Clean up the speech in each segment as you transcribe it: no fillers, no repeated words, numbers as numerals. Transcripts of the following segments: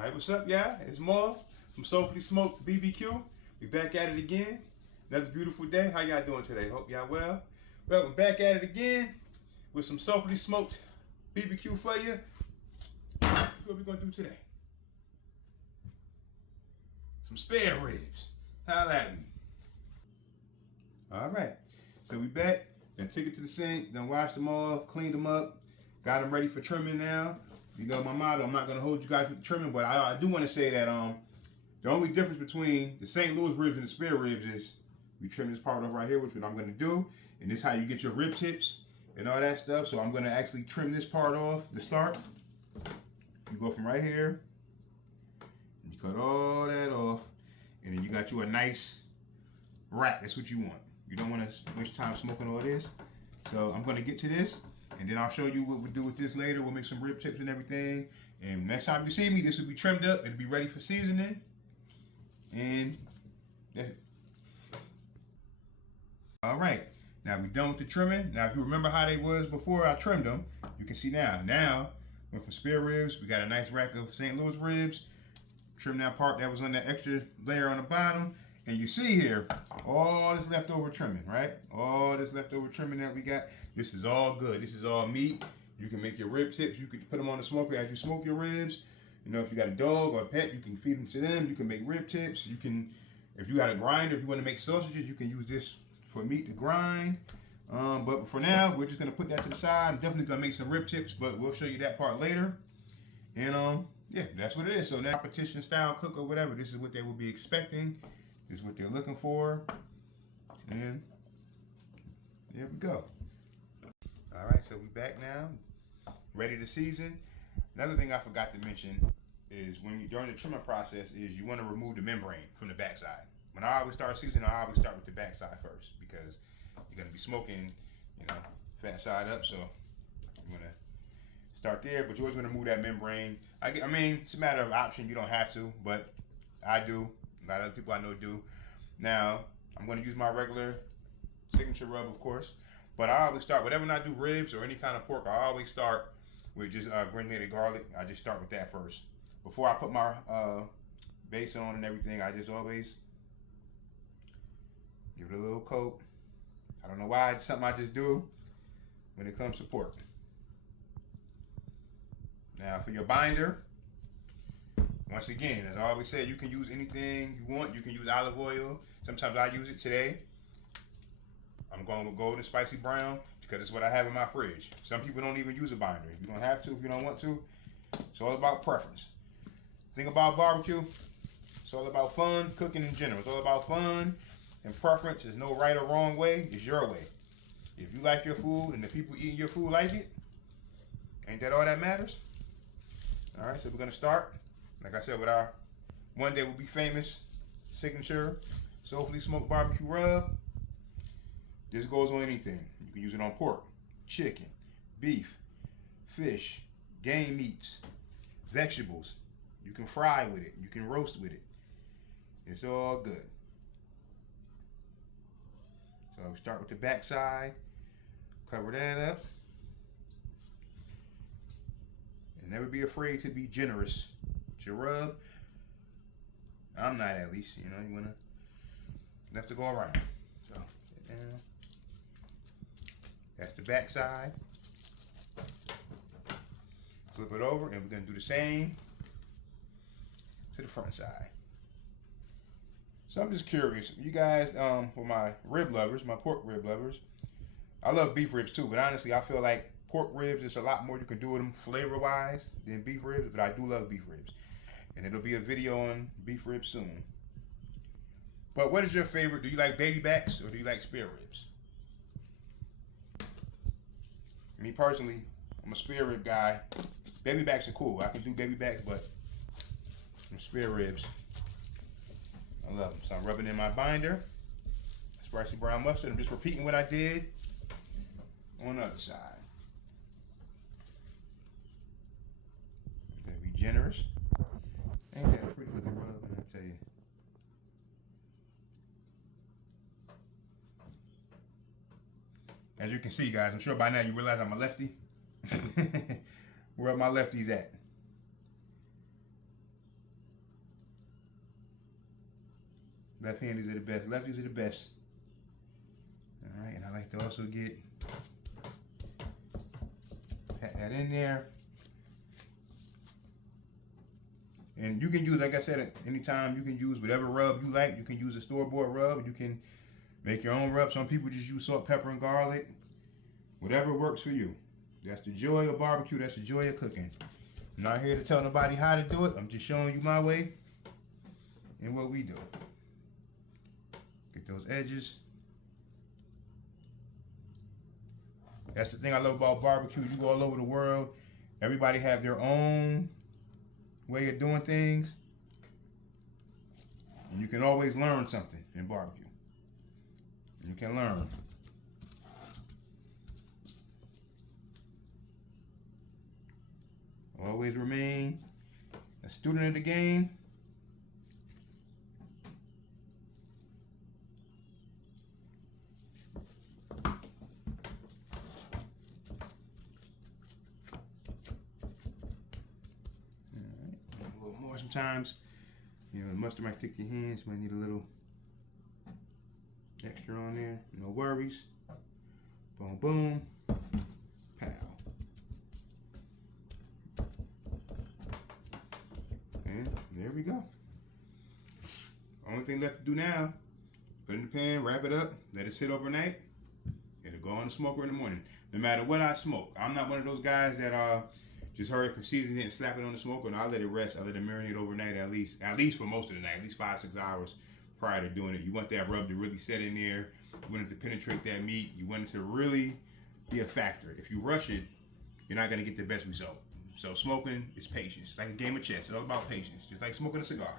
All right, what's up, y'all? It's More from Soulfully Smoked BBQ. We back at it again. Another beautiful day. How y'all doing today? Hope y'all well. Well, we're back at it again with some Soulfully Smoked BBQ for you. That's what we're gonna do today. Some spare ribs. Holla at me. All right. So we back. Then took it to the sink. Then washed them off, cleaned them up, got them ready for trimming now. You know my motto, I'm not going to hold you guys with the trimming, but I do want to say that the only difference between the St. Louis ribs and the spare ribs is we trim this part off right here, which is what I'm going to do. And this is how you get your rib tips and all that stuff. So I'm going to actually trim this part off to start. You go from right here, and you cut all that off, and then you got you a nice rack. That's what you want. You don't want to waste time smoking all this. So I'm going to get to this. And then I'll show you what we'll do with this later. We'll make some rib tips and everything. And next time you see me, this will be trimmed up. It'll be ready for seasoning. And that's it. All right. Now we're done with the trimming. Now if you remember how they was before I trimmed them, you can see now. Now, went from spare ribs. We got a nice rack of St. Louis ribs. Trim that part that was on that extra layer on the bottom. And you see here, all this leftover trimming, right? All this leftover trimming that we got, this is all good. This is all meat. You can make your rib tips. You can put them on the smoker as you smoke your ribs. You know, if you got a dog or a pet, you can feed them to them. You can make rib tips. You can, if you got a grinder, if you want to make sausages, you can use this for meat to grind. But for now, we're just going to put that to the side. I'm definitely going to make some rib tips, but we'll show you that part later. And yeah, that's what it is. So now, competition style cook or whatever, this is what they will be expecting. This is what they're looking for. And there we go. All right, so we back now, ready to season. Another thing I forgot to mention is when you, during the trimming process, is you want to remove the membrane from the backside. When I always start seasoning, I always start with the backside first because you're going to be smoking, you know, fat side up. So you're going to start there, but you always want to remove that membrane. I mean, it's a matter of option. You don't have to, but I do. A lot of other people I know do. Now, I'm going to use my regular signature rub, of course. But I always start, whenever I do ribs or any kind of pork, I always start with just granulated garlic. I just start with that first. Before I put my base on and everything, I just always give it a little coat. I don't know why, it's something I just do when it comes to pork. Now, for your binder, once again, as I always say, you can use anything you want. You can use olive oil. Sometimes I use it today. I'm going with golden spicy brown because it's what I have in my fridge. Some people don't even use a binder. You don't have to if you don't want to. It's all about preference. Thing about barbecue, it's all about fun, cooking in general. It's all about fun and preference. There's no right or wrong way. It's your way. If you like your food and the people eating your food like it, ain't that all that matters? All right, so we're going to start. Like I said, with our one day will be famous signature Soulfully Smoked barbecue rub. This goes on anything. You can use it on pork, chicken, beef, fish, game meats, vegetables. You can fry with it. You can roast with it. It's all good. So we start with the back side. Cover that up. And never be afraid to be generous. Your rub, I'm not, at least, you know, you want to have to go around. So that's the back side. Flip it over and we're going to do the same to the front side. So I'm just curious, you guys, for my rib lovers, my pork rib lovers, I love beef ribs too, but honestly I feel like pork ribs, there's a lot more you can do with them flavor wise than beef ribs, but I do love beef ribs. And it'll be a video on beef ribs soon. But what is your favorite? Do you like baby backs or do you like spare ribs? Me personally, I'm a spare rib guy. Baby backs are cool. I can do baby backs, but some spare ribs, I love them. So I'm rubbing in my binder. Spicy brown mustard. I'm just repeating what I did on the other side. I'm gonna be generous. Ain't that a pretty looking rub, I tell you. As you can see, guys, I'm sure by now you realize I'm a lefty. Where are my lefties at? Left-handers are the best. Lefties are the best. All right, and I like to also pat that in there. And you can use, like I said, anytime you can use whatever rub you like. You can use a store-bought rub. You can make your own rub. Some people just use salt, pepper, and garlic. Whatever works for you. That's the joy of barbecue. That's the joy of cooking. I'm not here to tell nobody how to do it. I'm just showing you my way and what we do. Get those edges. That's the thing I love about barbecue. You go all over the world. Everybody have their own way of doing things. And you can always learn something in barbecue. You can learn. Always remain a student of the game. A little more sometimes. You know, the mustard might stick to your hands. You might need a little extra on there. No worries. Boom, boom. Pow. And there we go. Only thing left to do now, put it in the pan, wrap it up, let it sit overnight. It'll go on the smoker in the morning. No matter what I smoke. I'm not one of those guys that just hurry up and season it and slap it on the smoker. And I let it rest. I let it marinate overnight at least for most of the night, at least 5-6 hours prior to doing it. You want that rub to really set in there. You want it to penetrate that meat. You want it to really be a factor. If you rush it, you're not going to get the best result. So smoking is patience. Like a game of chess. It's all about patience. Just like smoking a cigar.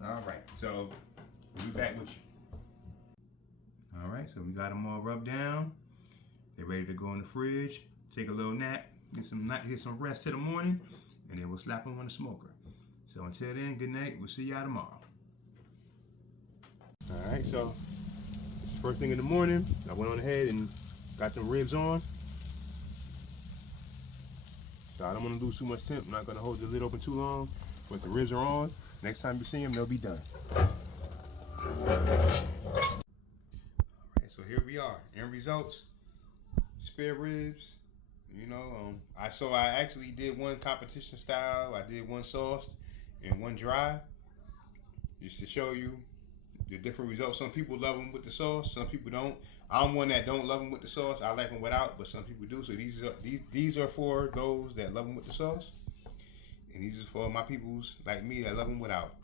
All right. So we'll be back with you. All right. So we got them all rubbed down. They're ready to go in the fridge. Take a little nap. Get some rest till the morning. And then we'll slap them on the smoker. So until then, good night. We'll see y'all tomorrow. All right. So first thing in the morning, I went on ahead and got them ribs on. So I don't want to lose too much temp. I'm not going to hold the lid open too long. But the ribs are on. Next time you see them, they'll be done. Alright, so here we are. End results. Spare ribs. You know, I actually did one competition style. I did one sauced and one dry. Just to show you the different results. Some people love them with the sauce. Some people don't. I'm one that don't love them with the sauce. I like them without, but some people do. So these are for those that love them with the sauce, and these are for my peoples like me that love them without.